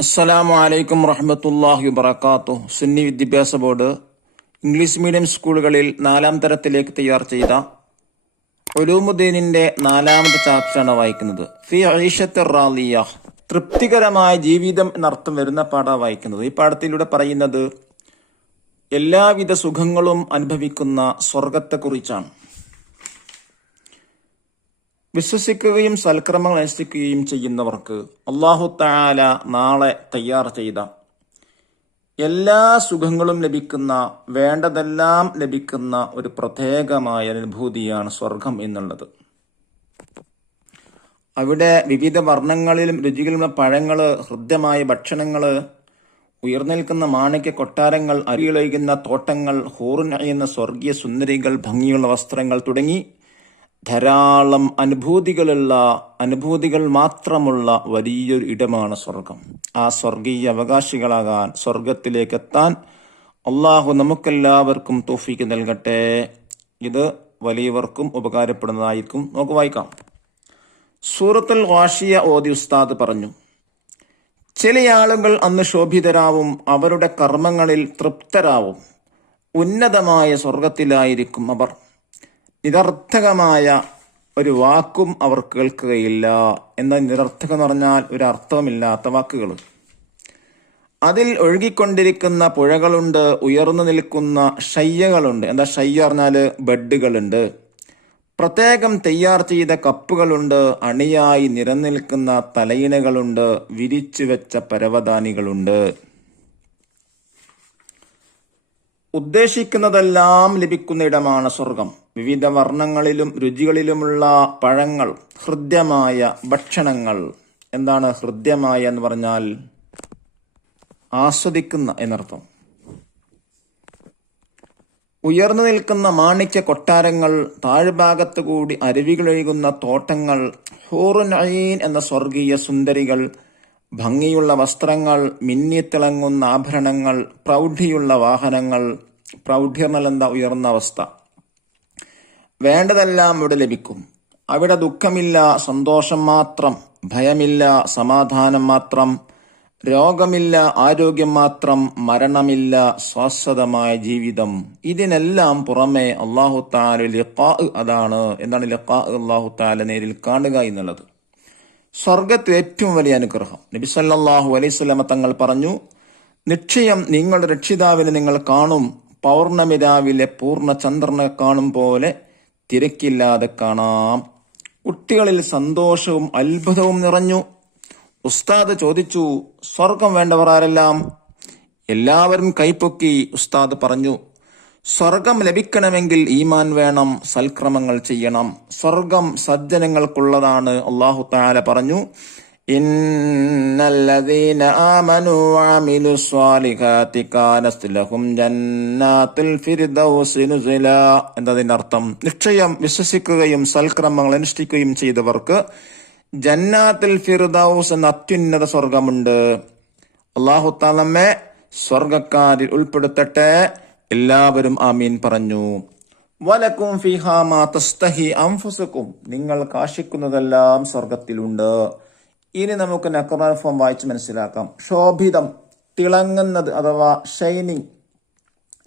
അസ്സലാമു അലൈക്കും വറഹ്മത്തുള്ളാഹി വബറകാതുഹു. സുന്നി വിദ്യാഭ്യാസ ബോർഡ് ഇംഗ്ലീഷ് മീഡിയം സ്കൂളുകളിൽ 4-ാം തരത്തിലേക്ക് തയ്യാർ ചെയ്ത ഉലൂമുദ്ദീനിന്റെ 4-ാമത്തെ ചാപ്റ്ററാണ് വായിക്കുന്നത്. ഫി ഐഷത്തി റാളിയ, തൃപ്തികരമായ ജീവിതം എന്നർത്ഥം വരുന്ന പാഠമാണ് വായിക്കുന്നത്. ഈ പാഠത്തിലൂടെ പറയുന്നത് എല്ലാവിധ സുഖങ്ങളും അനുഭവിക്കുന്ന സ്വർഗത്തെക്കുറിച്ചാണ്. വിശ്വസിക്കുകയും സൽക്രമങ്ങൾ അനുഷ്ഠിക്കുകയും ചെയ്യുന്നവർക്ക് അല്ലാഹു തആല നാളെ തയ്യാർ ചെയ്ത എല്ലാ സുഖങ്ങളും ലഭിക്കുന്ന, വേണ്ടതെല്ലാം ലഭിക്കുന്ന ഒരു പ്രത്യേകമായ അനുഭൂതിയാണ് സ്വർഗം എന്നുള്ളത്. അവിടെ വിവിധ വർണ്ണങ്ങളിലും രുചികളിലുള്ള പഴങ്ങള്, ഹൃദ്യമായ ഭക്ഷണങ്ങള്, ഉയർന്നേൽക്കുന്ന മാണിക്യ കൊട്ടാരങ്ങൾ, അരിയിളകുന്ന തോട്ടങ്ങൾ, ഹൂറുൻ എന്ന സ്വർഗീയ സുന്ദരികൾ, ഭംഗിയുള്ള വസ്ത്രങ്ങൾ തുടങ്ങി ധാരാളം അനുഭൂതികൾ മാത്രമുള്ള വലിയൊരു ഇടമാണ് സ്വർഗം. ആ സ്വർഗീയ അവകാശികളാകാൻ, സ്വർഗത്തിലേക്ക് എത്താൻ അള്ളാഹു നമുക്കെല്ലാവർക്കും തൗഫീഖ് നൽകട്ടെ. ഇത് വലിയവർക്കും ഉപകാരപ്പെടുന്നതായിരിക്കും. നമുക്ക് വായിക്കാം. സൂറത്തുൽ ഗാശിയ ഓതി ഉസ്താദ് പറഞ്ഞു, ചില ആളുകൾ അന്ന് ശോഭിതരാവും, അവരുടെ കർമ്മങ്ങളിൽ തൃപ്തരാവും, ഉന്നതമായ സ്വർഗത്തിലായിരിക്കും അവർ. നിരർത്ഥകമായ ഒരു വാക്കും അവർ കേൾക്കുകയില്ല. എന്നാൽ നിരർത്ഥകം എന്ന് പറഞ്ഞാൽ ഒരു അർത്ഥമില്ലാത്ത വാക്കുകൾ. അതിൽ ഒഴുകിക്കൊണ്ടിരിക്കുന്ന പുഴകളുണ്ട്, ഉയർന്നു നിൽക്കുന്ന ശയ്യകളുണ്ട്. എന്താ ശയ്യ പറഞ്ഞാല് ബെഡുകളുണ്ട്. പ്രത്യേകം തയ്യാർ ചെയ്ത കപ്പുകളുണ്ട്, അണിയായി നിരനിൽക്കുന്ന തലയിണകളുണ്ട്, വിരിച്ചു വെച്ച പരവതാനികളുണ്ട്. ഉദ്ദേശിക്കുന്നതെല്ലാം ലഭിക്കുന്ന ഇടമാണ് സ്വർഗം. വിവിധ വർണ്ണങ്ങളിലും രുചികളിലുമുള്ള പഴങ്ങൾ, ഹൃദ്യമായ ഭക്ഷണങ്ങൾ. എന്താണ് ഹൃദ്യമായ എന്ന് പറഞ്ഞാൽ? ആസ്വദിക്കുന്ന എന്നർത്ഥം. ഉയർന്നു നിൽക്കുന്ന മാണിക്യ കൊട്ടാരങ്ങൾ, താഴ്ഭാഗത്തു കൂടി അരുവികളൊഴുകുന്ന തോട്ടങ്ങൾ, ഹൂറുൻ ഐൻ എന്ന സ്വർഗീയ സുന്ദരികൾ, ഭംഗിയുള്ള വസ്ത്രങ്ങൾ, മിന്നിത്തിളങ്ങുന്ന ആഭരണങ്ങൾ, പ്രൗഢിയുള്ള വാഹനങ്ങൾ. പ്രൗഢി എന്നാൽ എന്താ? ഉയർന്ന അവസ്ഥ. വേണ്ടതെല്ലാം ഇവിടെ ലഭിക്കും. അവിടെ ദുഃഖമില്ല, സന്തോഷം മാത്രം. ഭയമില്ല, സമാധാനം മാത്രം. രോഗമില്ല, ആരോഗ്യം മാത്രം. മരണമില്ല, ശാശ്വതമായ ജീവിതം. ഇതിനെല്ലാം പുറമെ അല്ലാഹു തആല ലിഖാ, അതാണ് എന്താണ് ലിഖാ? അല്ലാഹു തആല നേരിൽ കാണുക എന്നുള്ളത് സ്വർഗത്തിൽ ഏറ്റവും വലിയ അനുഗ്രഹം. നബി സല്ലല്ലാഹു അലൈഹി വസല്ലം തങ്ങൾ പറഞ്ഞു, നിശ്ചയം നിങ്ങളുടെ രക്ഷിതാവിനെ നിങ്ങൾ കാണും, പൗർണമി രാവിലെ പൂർണ്ണ ചന്ദ്രനെ കാണും പോലെ തിരക്കില്ലാതെ കാണാം. കുട്ടികളിൽ സന്തോഷവും അത്ഭുതവും നിറഞ്ഞു. ഉസ്താദ് ചോദിച്ചു, സ്വർഗം വേണ്ടവർ ആരെല്ലാം? എല്ലാവരും കൈപ്പൊക്കി. ഉസ്താദ് പറഞ്ഞു, സ്വർഗം ലഭിക്കണമെങ്കിൽ ഈമാൻ വേണം, സൽക്രമങ്ങൾ ചെയ്യണം. സ്വർഗം സജ്ജനങ്ങൾക്കുള്ളതാണ്. അല്ലാഹു തആല പറഞ്ഞു, ഇന്നല്ലദീന ആമനൂ വഅമിലുസ് സ്വാലിഹാത്തി കാനത് ലഹും ജന്നാത്തുൽ ഫിർദൗസി നുസുലാ. എന്നതിന്റെ അർത്ഥം, നിശ്ചയം വിശ്വസിക്കുകയും സൽക്രമങ്ങൾ അനുഷ്ഠിക്കുകയും ചെയ്തവർക്ക് ജന്നാത്തുൽ ഫിർദൗസ് എന്ന അത്യുന്നത സ്വർഗമുണ്ട്. അല്ലാഹു തആല നമ്മെ സ്വർഗക്കാരിൽ ഉൾപ്പെടുത്തട്ടെ. എല്ലാവരും ആമീൻ പറഞ്ഞു. വലക്കും ഫീഹാ മാ തസ്തഹി അൻഫുസുക്കും, നിങ്ങൾ കാക്ഷിക്കുന്നതെല്ലാം സ്വർഗത്തിലുണ്ട്. ഇനി നമുക്ക് നഖറ ഫോം വായിച്ച് മനസ്സിലാക്കാം. ശോഭിതം, തിളങ്ങുന്നത് അഥവാ ഷൈനിങ്.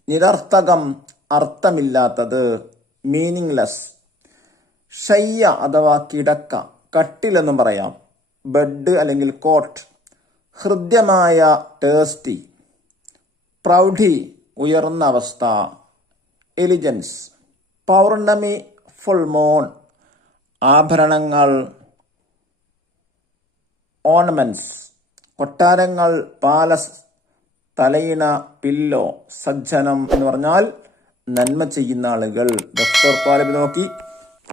നിരർത്ഥകം, അർത്ഥമില്ലാത്തത്, മീനിങ്ലെസ്. ഷയ്യ അഥവാ കിടക്ക, കട്ടിലെന്നും പറയാം. ബെഡ് അല്ലെങ്കിൽ കോട്ട്. ഹൃദ്യമായ, ടേസ്റ്റി. പ്രൗഢി, ഉയർന്ന അവസ്ഥ, എലിജൻസ്. പൗർണമി, ഫുൾ മൂൺ. ആഭരണങ്ങൾ, ഓർണമെന്റ്സ്. കൊട്ടാരങ്ങൾ, പാലസ്. തലയിണ, പില്ലോ. സജ്ജനം എന്ന് പറഞ്ഞാൽ നന്മ ചെയ്യുന്ന ആളുകൾ. ഡോക്ടർ താലിബ് നോക്കി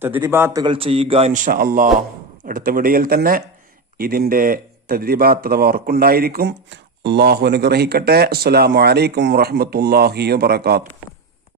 തദ്രിബാത്തുകൾ ചെയ്യുക ഇൻഷാ അല്ലാഹ്. അടുത്ത വീഡിയോയിൽ തന്നെ ഇതിന്റെ തദ്രിബാത്ത് അഥവാ വർക്കുണ്ടായിരിക്കും. അല്ലാഹു അനുഗ്രഹിക്കട്ടെ. അസ്സലാമു അലൈക്കും വറഹ്മത്തുള്ളാഹി വബറകാതുഹു.